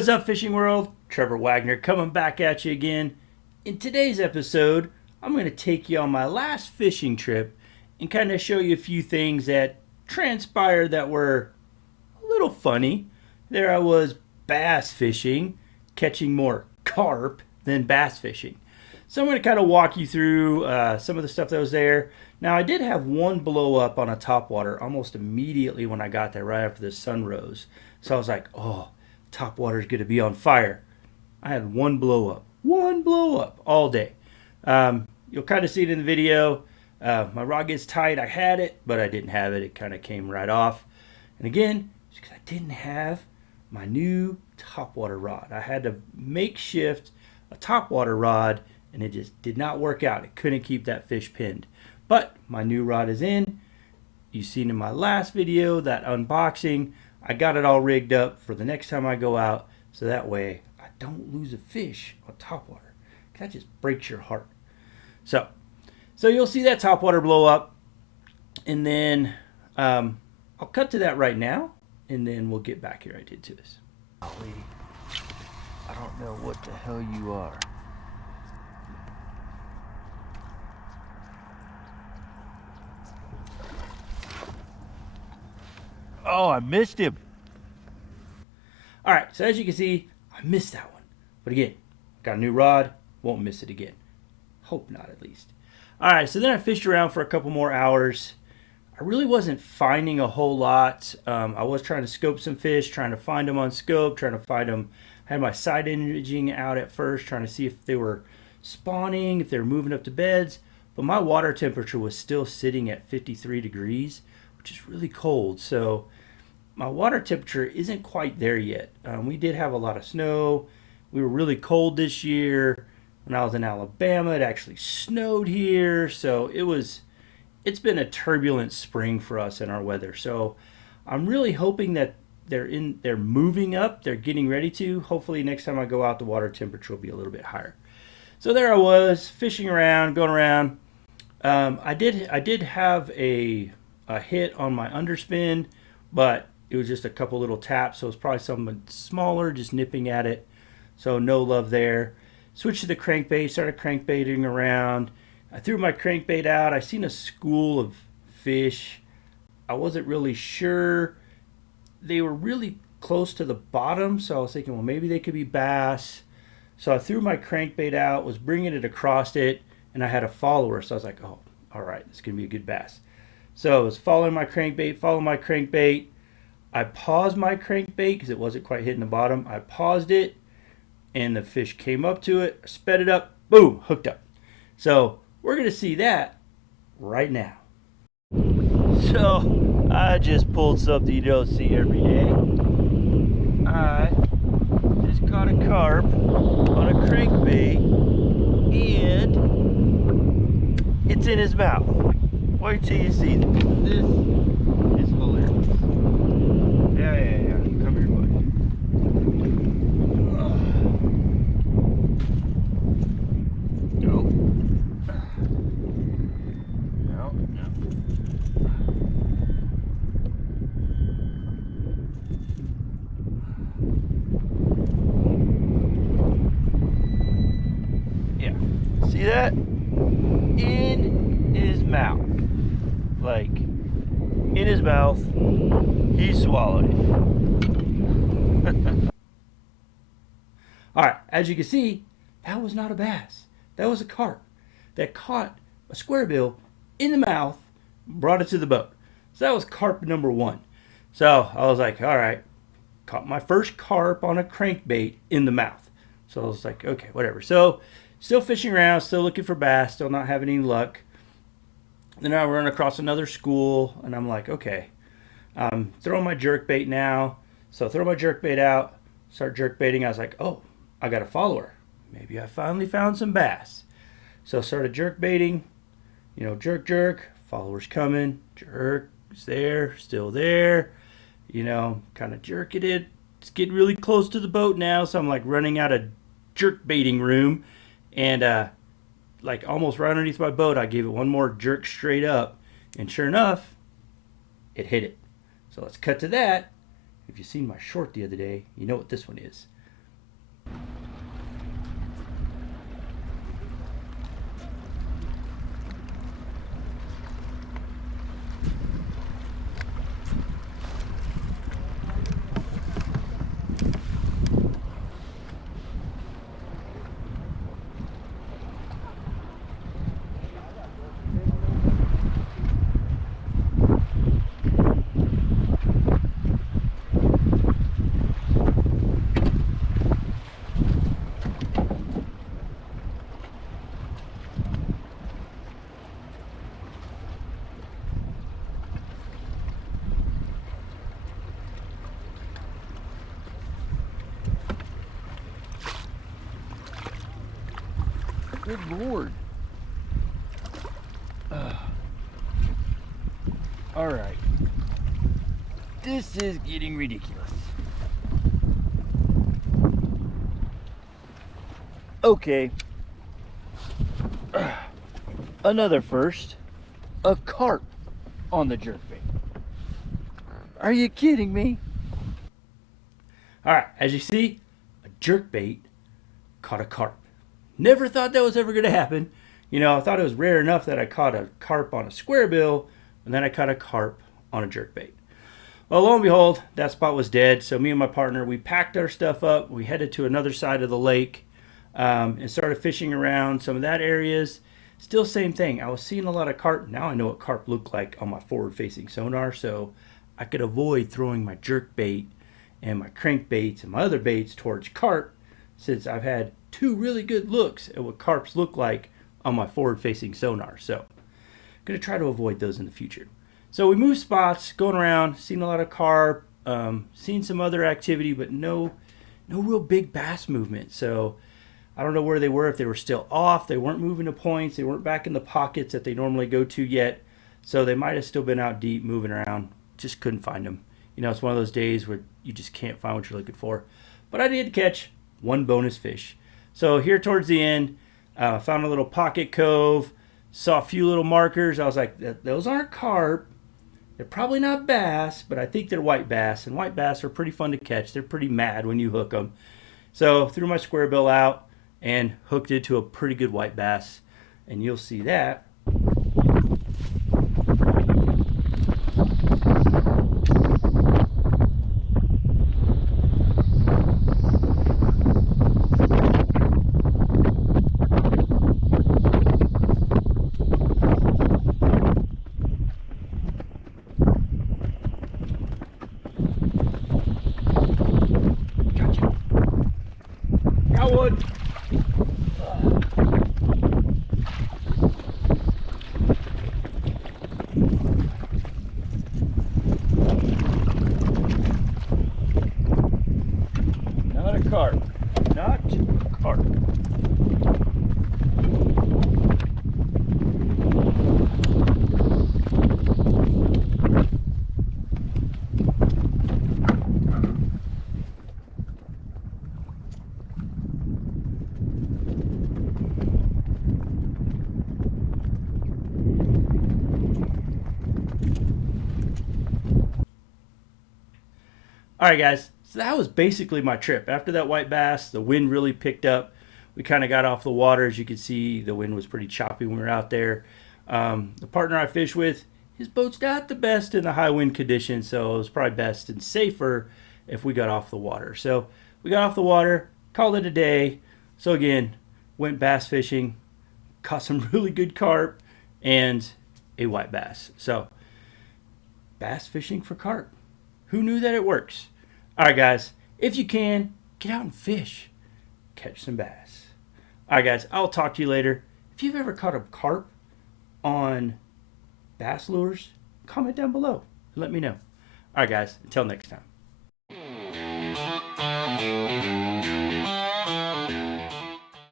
What's up, fishing world? Trevor Wagner coming back at you again. In today's episode, I'm going to take you on my last fishing trip and kind of show you a few things that transpired that were a little funny. There I was bass fishing, catching more carp than bass fishing. So I'm going to kind of walk you through some of the stuff that was there. Now, I did have one blow up on a topwater almost immediately when I got there, right after the sun rose. So I was like, oh, topwater is going to be on fire. I had one blow up all day. You'll kind of see it in the video. My rod gets tight. I had it, but I didn't have it. It kind of came right off. And again, it's because I didn't have my new topwater rod. I had to makeshift a topwater rod, and it just did not work out. It couldn't keep that fish pinned. But my new rod is in. You've seen in my last video, that unboxing, I got it all rigged up for the next time I go out, so that way I don't lose a fish on topwater. That just breaks your heart. So you'll see that topwater blow up, and then I'll cut to that right now, and then we'll get back here into this. Golly, I don't know what the hell you are. Oh, I missed him. All right, so as you can see, I missed that one. But again, got a new rod, won't miss it again. Hope not, at least. All right, so then I fished around for a couple more hours. I really wasn't finding a whole lot. I was trying to scope some fish, trying to find them on scope, trying to find them. I had my side imaging out at first, trying to see if they were spawning, if they were moving up to beds. But my water temperature was still sitting at 53 degrees, which is really cold. So my water temperature isn't quite there yet. We did have a lot of snow. We were really cold this year. When I was in Alabama, it actually snowed here. So it's been a turbulent spring for us in our weather. So I'm really hoping that they're moving up. They're getting ready to. Hopefully next time I go out, the water temperature will be a little bit higher. So there I was fishing around, going around. I did have a hit on my underspin, but it was just a couple little taps, so it's probably something smaller, just nipping at it. So no love there. Switched to the crankbait, started crankbaiting around. I threw my crankbait out. I seen a school of fish. I wasn't really sure. They were really close to the bottom, so I was thinking, well, maybe they could be bass. So I threw my crankbait out, was bringing it across it, and I had a follower. So I was like, oh, all right, this is going to be a good bass. So I was following my crankbait. I paused my crankbait because it wasn't quite hitting the bottom. I paused it, and the fish came up to it, sped it up, boom, hooked up. So we're going to see that right now. So, I just pulled something you don't see every day. I just caught a carp on a crankbait, and it's in his mouth. Wait till you see this. This is hilarious. Yeah. Come here, buddy. No. Yeah. See that? In his mouth. Like, in his mouth, he swallowed it. All right, as you can see, that was not a bass. That was a carp that caught a square bill in the mouth, brought it to the boat. So that was carp number one. So I was like, all right, caught my first carp on a crankbait in the mouth. So I was like, okay, whatever. So still fishing around, still looking for bass, still not having any luck. Then I run across another school, and I'm like, okay, I'm throwing my jerk bait now. So I throw my jerk bait out, start jerk baiting. I was like, oh, I got a follower. Maybe I finally found some bass. So I started jerk baiting, jerk, followers coming, jerk, it's there, still there, kind of jerking it. It's getting really close to the boat now, so I'm like running out of jerk baiting room, and like almost right underneath my boat, I gave it one more jerk straight up, and sure enough, it hit it. So let's cut to that. If you've seen my short the other day, you know what this one is. Good Lord. All right. This is getting ridiculous. Okay. Another first. A carp on the jerkbait. Are you kidding me? All right, as you see, a jerkbait caught a carp. Never thought that was ever going to happen. You know, I thought it was rare enough that I caught a carp on a square bill, and then I caught a carp on a jerkbait. Well, lo and behold, that spot was dead. So me and my partner, we packed our stuff up. We headed to another side of the lake and started fishing around some of that areas. Still same thing. I was seeing a lot of carp. Now I know what carp look like on my forward-facing sonar, so I could avoid throwing my jerkbait and my crankbaits and my other baits towards carp, since I've had two really good looks at what carps look like on my forward-facing sonar. So I'm going to try to avoid those in the future. So we moved spots, going around, seen a lot of carp, seen some other activity, but no real big bass movement. So I don't know where they were, if they were still off. They weren't moving to points. They weren't back in the pockets that they normally go to yet. So they might have still been out deep, moving around. Just couldn't find them. You know, it's one of those days where you just can't find what you're looking for. But I did catch one bonus fish. So here towards the end, found a little pocket cove, saw a few little markers. I was like, those aren't carp. They're probably not bass, but I think they're white bass. And white bass are pretty fun to catch. They're pretty mad when you hook them. So threw my square bill out and hooked it to a pretty good white bass. And you'll see that. Gotcha. Got one. Not a carp. Not a carp. All right, guys. So that was basically my trip. After that white bass, the wind really picked up. We kind of got off the water. As you can see, the wind was pretty choppy when we were out there. The partner I fished with, his boat's not the best in the high wind conditions, so it was probably best and safer if we got off the water. So we got off the water, called it a day. So again, went bass fishing, caught some really good carp and a white bass. So bass fishing for carp. Who knew that it works? All right, guys, if you can, get out and fish. Catch some bass. All right, guys, I'll talk to you later. If you've ever caught a carp on bass lures, comment down below. Let me know. All right, guys, until next time.